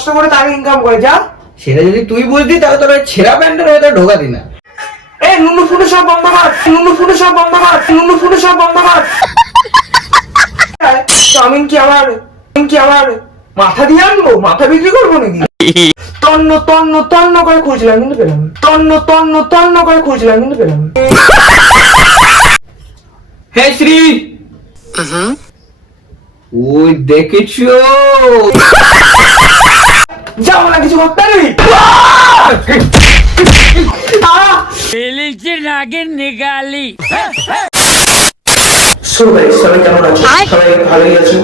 কষ্ট করে টাকা ইনকাম করে যা। সেটা যদি তুই বলতি তাহলে তোর ওই ছেঁড়া প্যান্টের ভেতরে ঢোকাতি না। এই নুনু ফুনু সব বন্ধ কর নুনু ফুনু সব বন্ধ কর নুনু ফুনু সব বন্ধ কর। চাউমিন কি আমার কি আমার মাথা দিয়ে আনব? মাথা বিক্রি করব নাকি? তন্ন তন্ন তন্ন করে খুঁজলাম কিন্তু পেলাম না। তন্ন তন্ন তন্ন করে খুঁজলাম কিন্তু পেলাম হে শ্রী! ওই দেখেছ? যাব না কিছু করতে নাগের নিগালি। সো সবাই সবাই ভালোই আছো?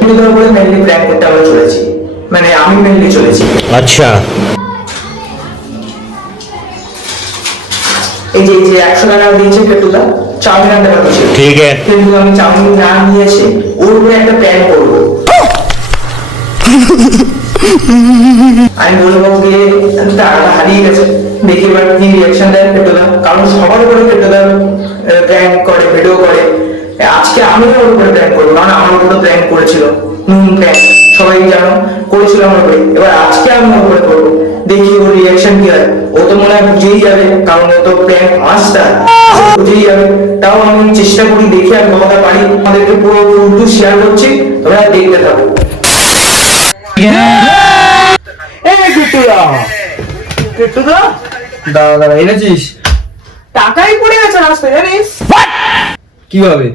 মানে আমি আচ্ছা। এই যে একশো টাকা দিয়েছে পেটুদা চাউমিন আনতে ঠিক আছে। কিন্তু আমি চাউমিন না নিয়েছি ওর উপরে একটা প্ল্যান করব। আমি বলব গিয়ে টাকাটা হারিয়ে গেছে। দেখি এবার কি রিয়াকশন দেয় পেটোদা। কারণ সবার উপরে পেটোদা প্র্যাঙ্ক করে ভিডিও করে। আজকে আমিও ওর উপরে প্র্যাঙ্ক করব, কারণ আমার উপরে প্র্যাঙ্ক করেছিল। নুন প্র্যাঙ্ক সবাই জানো, করেছিল আমার উপরে। এবার আজকে আমি ওর উপরে করব। দেখি ওর রিয়াকশন কি হয়। ও তো মনে হয় বুঝেই যাবে, কারণ ও তো প্র্যাঙ্ক মাস্টার বুঝেই যাবে। তাও আমি চেষ্টা করি দেখি আর কতটা পারি। আমাদেরকে পুরো ফুলটু শেয়ার করছি। তোমরা দেখতে থাকো। এই কিট্টুদা কিট্টুদা দাঁড়া দাঁড়া এনেছিস টাকাই পড়ে গেছে রাস্তায় জানিস কিভাবে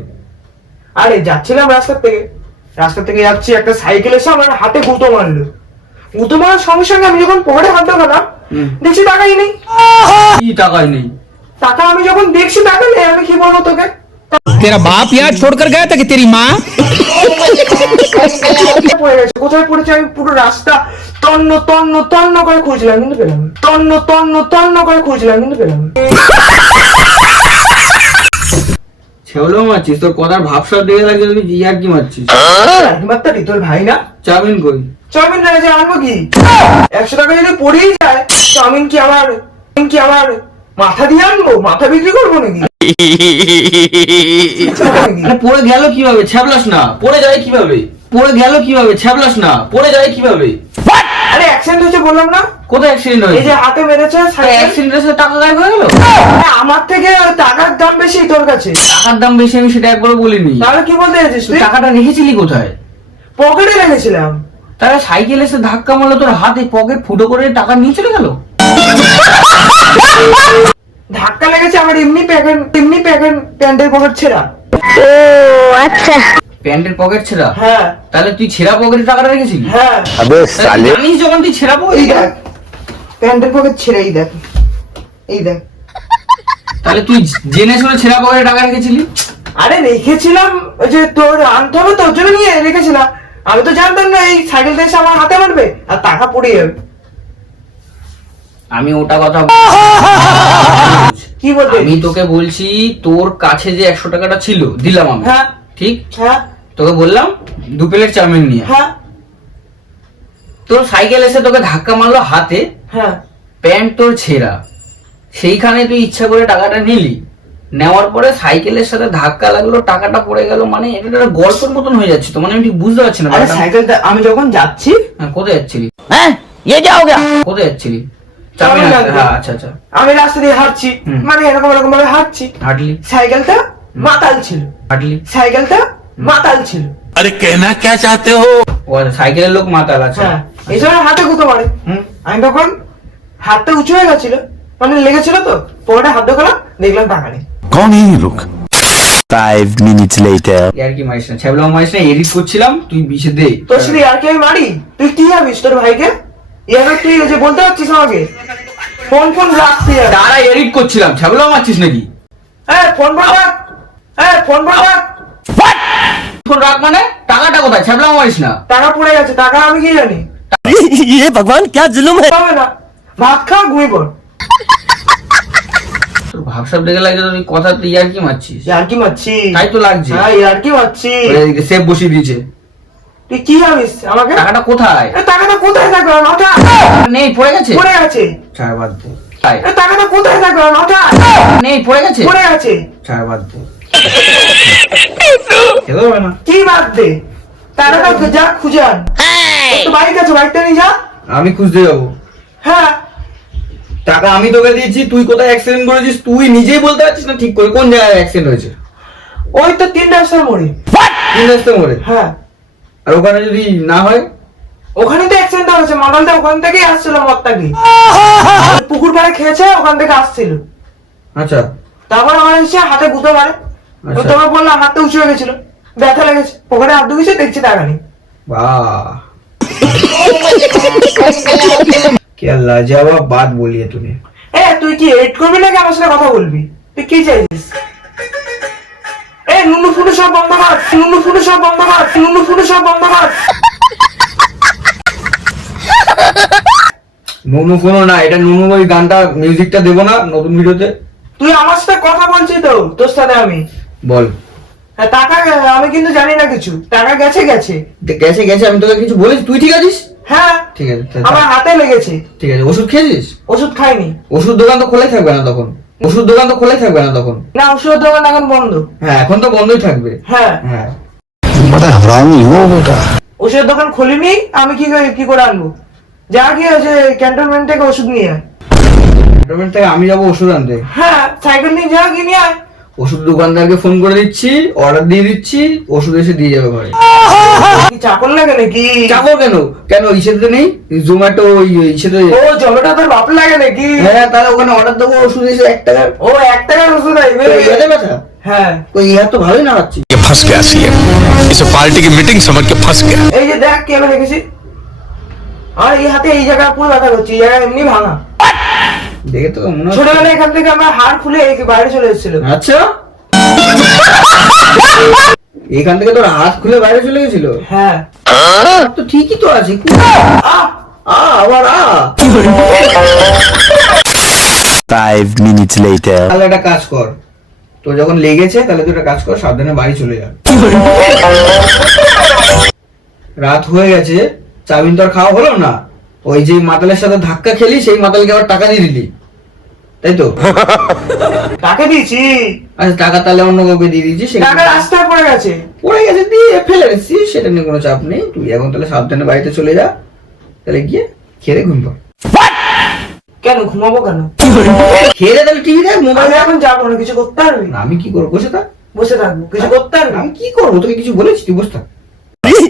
আরে যাচ্ছিলাম রাস্তার থেকে রাস্তা থেকে যাচ্ছি একটা সাইকেল এসে আমার হাতে গুঁতো মারলো গুঁতো মারার সঙ্গে সঙ্গে আমি যখন পকেটে হাত ঢোকালাম হুম। দেখছি টাকাই নেই কি টাকাই নেই টাকা আমি যখন দেখছি টাকা নেই আমি কি বলবো তোকে তেরা বাপ ইয়ার छोड़कर गया था कि तेरी माँ পড়ে গেছে। কোথায় পড়েছে? আমি পুরো রাস্তা তন্ন তন্ন তন্ন করে খুঁজলাম কিন্তু পেলাম তন্ন তন্ন তন্ন করে খুঁজলাম কিন্তু পেলাম। মারছিস তোর কথার ভাবসাব দেখে লাগছে তুই ইয়ার কি মারছিস? তোর ভাই না? চাউমিন কই? চাউমিন রেখেছে আনব কি? একশো টাকা যদি পড়েই যায় চাউমিন কি আমার কি আমার মাথা দিয়ে আনব? মাথা বিক্রি করব নাকি? পড়ে গেল কীভাবে? ছ্যাবলাস না পড়ে যায় কীভাবে? পড়ে গেল কীভাবে? ছ্যাবলাস না। পড়ে যায় কীভাবে? আরে অ্যাক্সিডেন্ট হয়েছে বললাম না? কোথায় অ্যাক্সিডেন্ট এই যে হাতে মেরেছে সাইকেল। অ্যাক্সিডেন্টের সাথে টাকা গায়েব হয়ে গেল? আমার থেকে টাকার দাম বেশি তোর কাছে। টাকার দাম বেশি আমি সেটা একবারও বলিনি। তাহলে কি বলতে চাইছিস তুই টাকাটা রেখেছিলি কোথায়? পকেটে রেখেছিলাম। তাহলে সাইকেল এসে ধাক্কা মারলো তোর হাতে পকেট ফুটো করে টাকা নিয়ে চলে গেল ধাক্কা লেগেছে আমার এমনি প্যাকেট এমনি প্যাকেট প্যান্টের পকেট ছেঁড়া। প্যান্টের পকেট ছেঁড়া? হ্যাঁ। তাহলে তুই ছেঁড়া পকেটে টাকাটা রেখেছিলি? হ্যাঁ। তুই যখন তুই ছেঁড়া পকেট দেখ প্যান্টের পকেট ছেড়ে দেখ। এই দেখ। তাহলে তুই জেনে শুনে ছেঁড়া পকেটে টাকা রেখেছিলি? আরে রেখেছিলাম ওই যে তোর আনতে হবে তোর জন্য নিয়ে রেখেছিলাম। আমি তো জানতাম না এই সাইকেলটা এসে আমার হাতে মারবে আর টাকা পড়ে যাবে। আমি ওটা কথা কি বলতে? আমি তোকে বলছি তোর কাছে যে একশো টাকাটা ছিল দিলাম আমি। হ্যাঁ। ঠিক? হ্যাঁ। তোকে বললাম দু প্লেট চাউমিন নিয়ে হ্যাঁ। তোর সাইকেল এসে তোকে ধাক্কা মারলো হাতে হ্যাঁ। প্যান্ট তোর ছেঁড়া। সেইখানে তুই ইচ্ছা করে টাকাটা নিলি। নেওয়ার পরে সাইকেলের সাথে ধাক্কা লাগল টাকাটা পড়ে গেল মানে এটা একটা গল্পের মতন হয়ে যাচ্ছে তো মানে আমি ঠিক বুঝতে পারছি না সাইকেলটা আমি যখন যাচ্ছি হ্যাঁ, কোথায় যাচ্ছিলি? হ্যাঁ ये যাও গা কোথায় যাচ্ছিলি? হ্যাঁ, আচ্ছা আচ্ছা। আমি রাস্তা দিয়ে হাঁটছি। মানে এরকম এরকম ভাবে হাঁটছি। হাঁটলি? সাইকেলটা মাতাল ছিল। হাঁটলি? সাইকেলটা মাতাল ছিল। আরে কেনা কে চাতে হো? সাইকেলের লোক মাতাল আছে। হ্যাঁ, এছাড়া হাতে কত মারে। আমি তখন হাতটা উঁচু হয়ে গেছিল মানে লেগেছিল তো পকেটে হাত ঢোকালাম দেখলাম টাকা নেই। কোন এই লোক। ফাইভ মিনিটস লেটার ইয়ার কি মারিস না? ছ্যাবলা মারিস না? করছিলাম তুই বিছে দে। তো সাথে ইয়ার কি মারি? তুই কি ভাবিস তোর ভাইকে? ইয়ার তুই যে বলতে পারছিস আমাকে? ফোন ফোন রাখছিস দাঁড়া এরি করছিলাম। ছ্যাবলা মারছিস নাকি? হ্যাঁ ফোন বাবা হ্যাঁ ফোন বাবা ফোন রাখ মানে টাকাটা কোথায় ছ্যাবলা মারিস না টাকা পড়ে গেছে টাকা আমি কি জানি ये भगवान क्या जुल्म है হবে না ভাত খা ঘুমিয়ে পড় তোর ভাবসাব দেখে লাগছে তুই কথা তুই ইয়ার কি মারছিস ইয়ার কি মারছি তাই তো লাগছে হ্যাঁ ইয়ার কি মারছি সেভ বসিয়ে দিয়েছে তুই কি ভাবিস আমাকে টাকাটা কোথায় এ, টাকাটা কোথায় থাকবে নটা নেই পড়ে গেছে পড়ে গেছে ছাড় বাদ দে তাই এ, টাকাটা কোথায় থাকবে নটা নেই পড়ে গেছে পড়ে গেছে ছাড় বাদ দে খেতে হবে না কি বাদ দে? টাকাটা যা খুঁজে আন। তো বাইক আছে বাইকটা নিয়ে যা। আমি খুঁজতে যাব। হ্যাঁ। টাকা আমি তোকে দিয়েছি তুই কোথায় অ্যাক্সিডেন্ট করেছিস তুই নিজেই বলতে পারছিস না ঠিক করে কোন জায়গায় অ্যাক্সিডেন্ট হয়েছে? ওই তো তিন রাস্তার মোড়ে। তিন রাস্তা মোড়ে? হ্যাঁ। আর ওখানে যদি না হয়? ওখানে তো অ্যাক্সিডেন্ট হয়েছে মামালটা ওখান থেকেই আসছিল মদটাকে পুকুর পাড়ে খেয়েছে ওখান থেকে আসছিল। আচ্ছা। তারপর আমার এসে হাতে গুঁতো মারে। আচ্ছা। তোমার বললাম হাতটা উঁচু হয়ে গেছিল ব্যথা লেগেছে ওখানে হাত ঢুকেছে দেখছি টাকা নেই वाह क्या लाजवाब बात बोली है तूने এ তুই কি এড করবি নাকি আমার সাথে কথা বলবি তুই কি চাইছিস এ নুনু ফুনু সব বন্ধ কর নুনু ফুনু সব বন্ধ কর নুনু ফুনু সব বন্ধ কর নুনু কোনো না এটা নুনু ওই গানটা মিউজিকটা দেবো না নতুন ভিডিওতে তুই আমার সাথে কথা বলছিস তো তোর সাথে আমি বল। হ্যাঁ, টাকা আমি কিন্তু জানি না কিছু। টাকা গেছে গেছে। গেছে গেছে আমি তোকে কিছু বলেছি তুই ঠিক আছিস? হ্যাঁ ঠিক আছে আমার হাতে লেগেছে। ঠিক আছে ওষুধ খেয়েছিস? ওষুধ খাইনি। ওষুধ দোকান তো খোলাই থাকবে না তখন। ওষুধ দোকান তো খোলাই থাকবে না তখন। না ওষুধের দোকান এখন বন্ধ। হ্যাঁ এখন তো বন্ধই থাকবে। হ্যাঁ। হ্যাঁ। ওষুধের দোকান খুলিনি আমি কি করে- কি করে আনব? যা কি হয়েছে ক্যান্টনমেন্ট থেকে ওষুধ নিয়ে আয়। ডিপার্টমেন্ট থেকে আমি যাব ওষুধ আনতে। হ্যাঁ সাইকেল নিয়ে যা কিনে আয়। ওষুধ দোকানদারকে ফোন করে দিচ্ছি অর্ডার দিয়ে দিচ্ছি ওষুধ এসে দিয়ে যাবে ঘরে। চাকর লাগে নাকি চাকর কেন? কেন ইসেতে নেই? জোম্যাটো ওই ইসেতে ও জোম্যাটো তোর বাপ লাগে নাকি? হ্যাঁ তাহলে ওখানে অর্ডার দেবো ওষুধ এসে এক টাকার। ও এক টাকার ওষুধ আইবে? এটা হ্যাঁ। তো ভালোই না হচ্ছে ফস গেছে মিটিং সমঝ কে এই যে দেখ কেন দেখেছি আর এই হাতে এই জায়গা পুরো ব্যথা করছি এই জায়গা এমনি ভাঙা। দেখে তো মনে ছোটবেলায় এখান থেকে আমার হাড় খুলে বাইরে চলে এসেছিল আচ্ছা। এখান থেকে তোর হাত খুলে বাইরে চলে গেছিল? হ্যাঁ।, হ্যাঁ? তো ঠিকই তো আছে তাহলে একটা কাজ কর। তোর যখন লেগেছে তাহলে তুই একটা কাজ কর সাবধানে বাড়ি চলে যা। রাত হয়ে গেছে চাউমিন আর খাওয়া হলো না? ওই যে মাতালের সাথে ধাক্কা খেলি সেই মাতালকে আবার টাকা দিয়ে দিলি। তাই তো? কাকে দিয়েছি। আচ্ছা টাকা তাহলে অন্য কাউকে দিয়ে দিয়েছি সেটা টাকা রাস্তায় পড়ে গেছে। পড়ে গেছে দিয়ে ফেলে রেখেছি সেটা নিয়ে কোনো চাপ নেই। তুই এখন তাহলে সাবধানে বাড়িতে চলে যা তাহলে গিয়ে খেয়ে ঘুম কেন ঘুমাবো কেন? খেয়ে তাহলে টিভি দেখ মোবাইল আমি এখন যাব না কিছু করতে পারবি? না আমি কি করব? বসে থাক। বসে থাকব কিছু করতে পারবি? আমি কি করব? তোকে কিছু বলেছি তুই বসে থাক।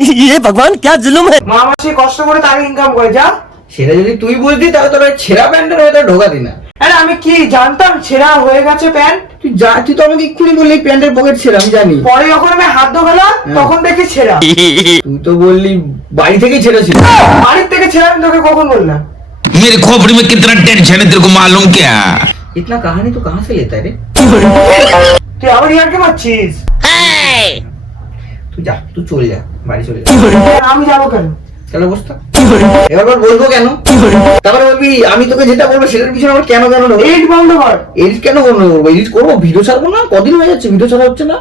ये भगवान क्या जुल्म है মা আমার সে কষ্ট করে টাকা ইনকাম করে যা সেটা যদি তুই বলতি তাহলে তোর ওই ছেঁড়া প্যান্টের হয়তো ঢোকা দি না আরে আমি কি জানতাম ছেঁড়া হয়ে গেছে প্যান্ট তুই যা তুই তো আমাকে এক্ষুনি বললি প্যান্টের পকেট ছেঁড়া আমি জানি পরে যখন আমি হাত ধোগালাম তখন দেখি ছেঁড়া তুই তো বললি বাড়ি থেকেই ছেঁড়া ছিল বাড়ির থেকে ছেঁড়া আমি তোকে কখন বললাম मेरे खोपड़ी में कितना टेंशन है तेरे को मालूम क्या इतना कहानी तो कहाँ से लेता है रे তুই আবার ইয়ারকে পাচ্ছিস তুই যা তুই চলে যা বাড়ি চলে আমি যাব কেন? তাহলে বস এবার বলব কেন? তারপরে বলবি আমি তোকে যেটা বলব সেটার পিছনে আমার কেন কেন নেব? বন্ধ কর। এডিট কেন করব? এডিট করব? ভিডিও ছাড়বো না? কদিন হয়ে যাচ্ছে? ভিডিও ছাড়া হচ্ছে না?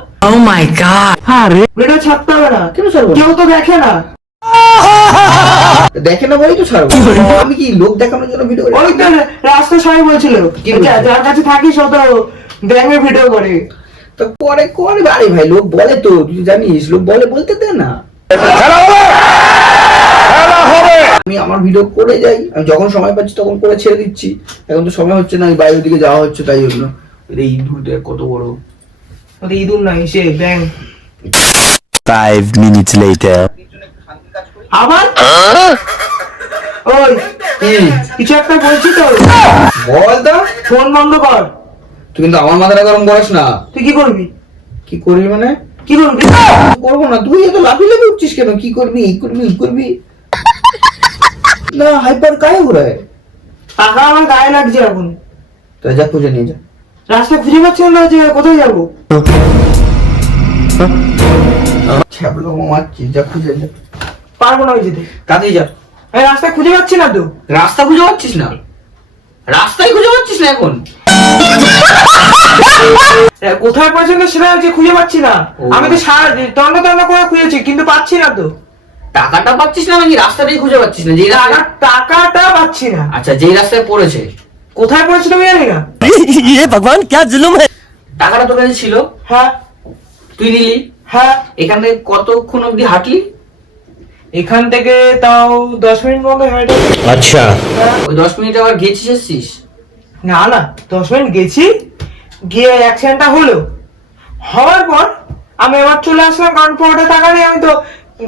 ভিডিও ছাড়তে হবে না। কেন ছাড়বো কেউ তো দেখে না। দেখে না বলেই তো ছাড়বো। আমি কি লোক দেখানোর জন্য ভিডিও করি ওই তো রাস্তা সবাই বলছিল যার কাছে থাকিস ও তো ভিডিও করে। তো করে করে। আরে ভাই লোক বলে তো তুই জানিস লোক বলে বলতে দে না। আমি আমার ভিডিও করে যাই। আমি যখন সময় পাচ্ছি তখন করে ছেড়ে দিচ্ছি। এখন তো সময় হচ্ছে না বাইরের দিকে যাওয়া হচ্ছে তাই জন্য। কত বড়? ইঁদুর ব্যাং ওই কিছু একটা বলছি তো। বল ফোন বন্ধ কর। তুই কিন্তু আমার মাথাটা গরম করিস না। তুই কি করবি? কি করবি মানে? কি করবি? করব না। তুই এত লাফি লাফি উঠছিস কেন? কি করবি? এই করবি এই করবি? না হাইপার কায় ঘুরে টাকা আমার গায়ে লাগছে এখন। তো যা খুঁজে নিয়ে যা। রাস্তা খুঁজে পাচ্ছি না যে কোথায় যাব? ছ্যাবলো মারছিস যা খুঁজে যা। পারব না ওই যেতে। তাড়াতাড়ি যা। রাস্তা খুঁজে পাচ্ছি না তো। রাস্তা খুঁজে পাচ্ছিস না? রাস্তাই খুঁজে পাচ্ছিস না এখন এ, কোথায় পর্যন্ত সেটা যে খুঁজে পাচ্ছি না ও। আমি তো সারা তন্ন তন্ন করে খুঁজেছি কিন্তু পাচ্ছি না তো টাকাটা পাচ্ছিস না নাকি রাস্তাটাই খুঁজে পাচ্ছিস না যেই টাকা রাস্তা টাকাটা পাচ্ছি না আচ্ছা যেই রাস্তায় পড়েছে কোথায় পড়েছি তুমি জানি না ये भगवान क्या जुल्म है টাকাটা তোর কাছে ছিল হ্যাঁ তুই নিলি হ্যাঁ এখান থেকে কতক্ষণ অবধি হাঁটলি এখান থেকে তাও দশ মিনিট মতো হয়ে আচ্ছা। ওই দশ মিনিট আবার গেছিস এসছিস? না না দশ মিনিট গেছি গিয়ে অ্যাক্সিডেন্টটা হলো। হওয়ার পর আমি আবার চলে আসলাম কারণ পরোটা টাকা নেই আমি তো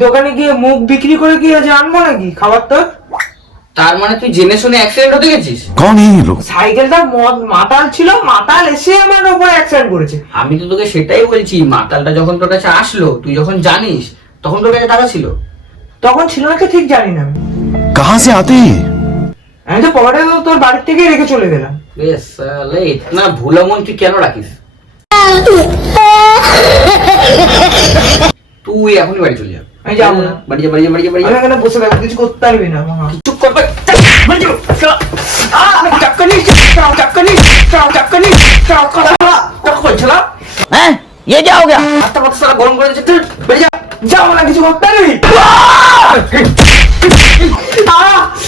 দোকানে গিয়ে মুখ বিক্রি করে গিয়ে জানব নাকি? খাবার তো। তার মানে তুই জেনে শুনে অ্যাক্সিডেন্ট হতে গেছিস? কোন এই সাইকেলটা মদ মাতাল ছিল মাতাল এসে আমার উপর অ্যাক্সিডেন্ট করেছে। আমি তো তোকে সেটাই বলছি মাতালটা যখন তোর কাছে আসলো তুই যখন জানিস তখন তোর কাছে টাকা ছিল। তখন ছিল নাকি ঠিক জানি না আমি कहाँ से आते हैं আমি তো পরে তো তোর বাড়ির থেকে রেখে চলে গেলাম বেশ সালে ইতনা ভুলা মন তুই কেন রাখিস তুই এখনই বাড়ি চলে যা আমি যাবো না। বাড়ি যা বাড়ি যা বাড়ি যা বাড়ি আমি যা এখানে বসে থাকবো কিছু করতে পারবি না মামা চুপ কর ভাই। বাড়ি যা, শালা। আহ, চাক্কানি, চাও, চাক্কানি, চাও, চাক্কানি, চাও, শালা। চাক কর, শালা। ये क्या हो गया হাতটা পাতা শালা গরম করে দিচ্ছে তুই বেরিয়ে যা যাবো না কিছু করতে পারবি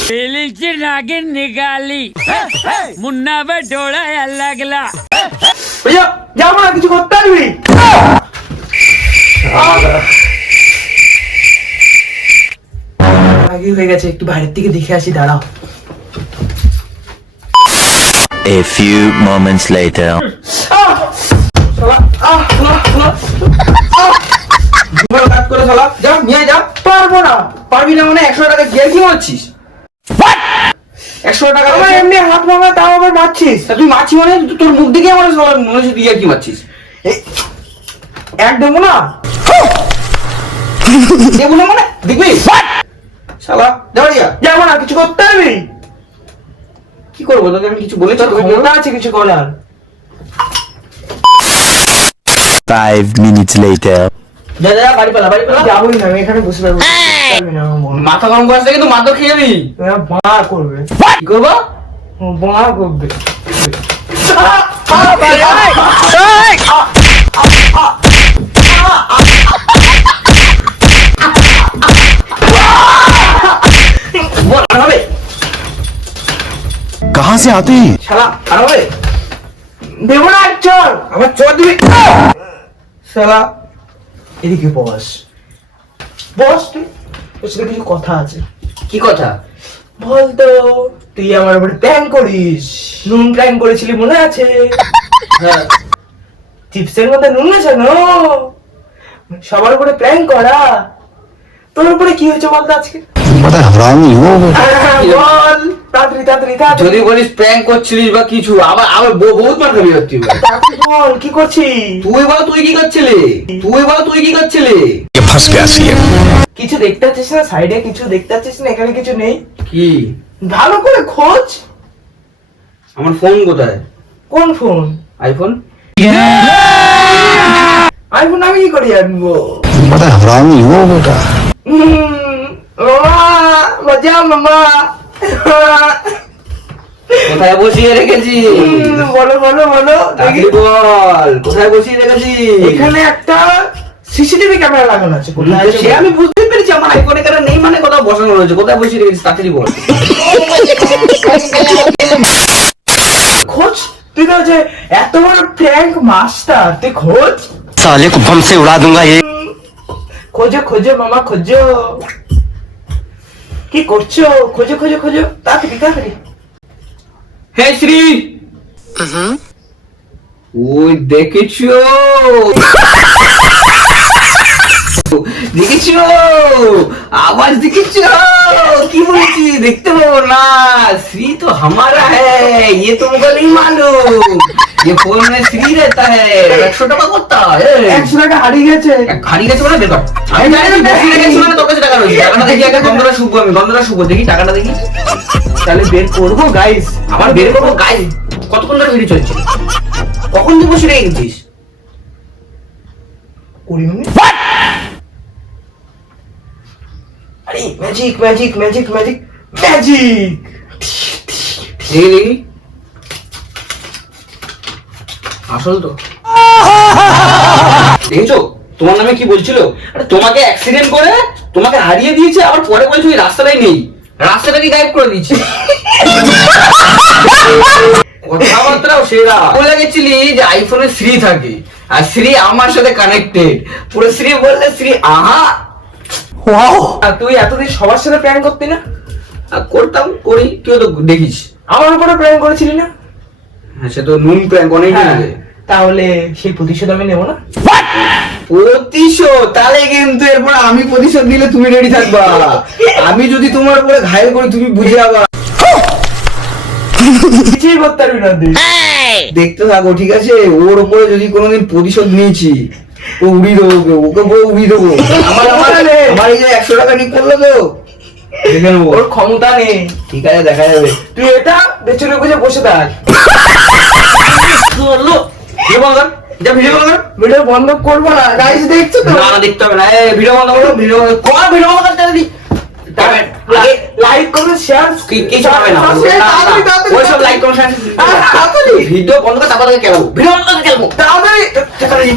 पेलीची नागिन निघाली मुन्ना बे डोळा लागला বেরিয়ে যা যাবো না কিছু করতে পারবি আগে হয়ে গেছে একটু বাইরের থেকে দেখে আসি দাঁড়াও A few moments later. আহ! শালা, আহ, শালা, শালা, যা নিয়ে যা। পারব না। পারবি না মানে একশো টাকা গিয়ে কি মারছিস একশো টাকা আমার এমনি হাত ভাঙা তাও আবার মারছিস। তুই মারছি মানে? তোর মুখ দিকে আমার সবার মনে হচ্ছে তুই কি মারছিস। এক দেবো না? দেবো না মানে? দেখবি? শালা যাও যা যাব না কিছু করতে পারবি? কি করব? তোকে আমি কিছু বলেছি? তোর তোকে? ক্ষমতা আছে কিছু করার। Five minutes later. যা যা যা, বাড়ি পেলা বাড়ি পেলা যাবোই না আমি এখানে বসে থাকবো পারবি না আমার মন মাথা গরম করার থেকে তো মাথা খেয়ে যাবি এরা বাঁ করবে কি করবো ও বাঁ করবে বল আর হবে कहाँ से आते हैं শালা আর হবে দেবো না এক চল আবার চোর দিবি শালা এদিকে বস। বস তুই? তোর সাথে কিছু কথা আছে। কি কথা? বল তুই আমার উপরে করিস। নুন করেছিলি মনে আছে? হ্যাঁ। চিপসের মধ্যে নুন মেশানো? সবার উপরে প্ল্যান করা? তোর উপরে কি হয়েছে বলতো আজকে? বল। যদি বলিস করছিলিস বা কিছু আবার আবার বহুত মার খাবি বল কি করছিস? তুই বল তুই কি করছিলি? তুই বল তুই কি করছিলি? কিছু দেখতে পাচ্ছিস না? সাইডে কিছু দেখতে পাচ্ছিস না? এখানে কিছু নেই? কি? ভালো করে খোঁজ। আমার ফোন কোথায়? কোন ফোন আইফোন আইফোন আমি কি করি জানব মজা মামা। কোথায় বসিয়ে রেখেছি উম, বলো বলো বলো দেখি। তাড়াতাড়ি বল কোথায় বসিয়ে রেখেছি এখানে একটা সিসিটিভি ক্যামেরা লাগানো আছে কোথায় আছে সে আমি বুঝতে পেরেছি আমার আইফোনে কেন নেই মানে কোথাও বসানো রয়েছে কোথায় বসিয়ে রেখেছিস তাড়াতাড়ি বল খোঁজ তুই তো যে এত বড় প্র্যাঙ্ক মাস্টার তুই খোঁজ साले को बम से उड़ा दूंगा ये খোঁজো খোঁজো মামা খোঁজো কি করছো খোঁজো খোঁজো খোঁজো তাড়াতাড়ি তাড়াতাড়ি হে শ্রী ওই দেখেছো দেখেছো আওয়াজ দেখেছো কি বলছি দেখতে পাবো না श्री तो हमारा है ये तुमको नहीं मालूम ये फोन में श्री रहता है একশো টাকা করতা একশো টাকা হারিয়ে গেছে হারিয়ে গেছে মানে বেকার আমি জানি তুই বেশি রেখেছিস মানে তোর কাছে টাকা রয়েছে টাকাটা দেখি আগে গন্ধটা শুকবো আমি গন্ধটা শুকবো দেখি টাকাটা দেখি তাহলে বের করবো গাইস আবার বের করবো গাই কতক্ষণ ধরে ভিডিও চলছে কখন তুই বসে রেখে গেছিস কুড়ি minute magic magic magic magic magic দেখি দেখি আসল তো। দেখেছ? তোমার নামে কি বলছিল? আরে তোমাকে অ্যাক্সিডেন্ট করে তোমাকে হারিয়ে দিয়েছে আবার পরে বলছো ওই রাস্তাটাই নেই। রাস্তাটাকে গায়েব করে দিয়েছে? কথাবার্তাও সেরা। বলে গেছিলি যে আইফোনে শ্রী থাকে আর শ্রী আমার সাথে কানেক্টেড পুরো শ্রী বললে শ্রী আহা! আর তুই এতদিন সবার সাথে প্ল্যান করতি না? আর করতাম করি তুই তো দেখিস। আমার উপরে প্ল্যান করেছিলি না? হ্যাঁ সে তো নুন প্র্যাঙ্ক অনেক দিন আগে। তাহলে সেই প্রতিশোধ আমি নেব না? প্রতিশোধ? তাহলে কিন্তু এরপর আমি প্রতিশোধ দিলে তুমি রেডি থাকবা। আমি যদি তোমার উপরে ঘায়ল করি তুমি বুঝে কিছুই করতে পারবি না দেখতে থাকো ঠিক আছে? ওর উপরে যদি কোনোদিন প্রতিশোধ নিয়েছি ও উড়িয়ে দেবো ওকে, পুরো উড়িয়ে দেবো। আমার আমার আমার এই যে একশো টাকা নিক করল তো? দেখে নেব। ওর ক্ষমতা নেই। ঠিক আছে দেখা যাবে। তুই এটা পেছনে বুঝে বসে থাক। বন্ধ কর যা ভিডিও বন্ধ কর। ভিডিও বন্ধ করব না গাইস দেখছ তো? না দেখতে হবে না। এই ভিডিও বন্ধ করো ভিডিও বন্ধ কর। ভিডিও বন্ধ কর তাড়াতাড়ি লাইক করবে শেয়ার কি- কিছু হবে না। ওই সব লাইক করো ভিডিও বন্ধ করে তারপর খেলাবো। ভিডিও বন্ধ করে খেলব। তাড়াতাড়ি। তাড়াতাড়ি,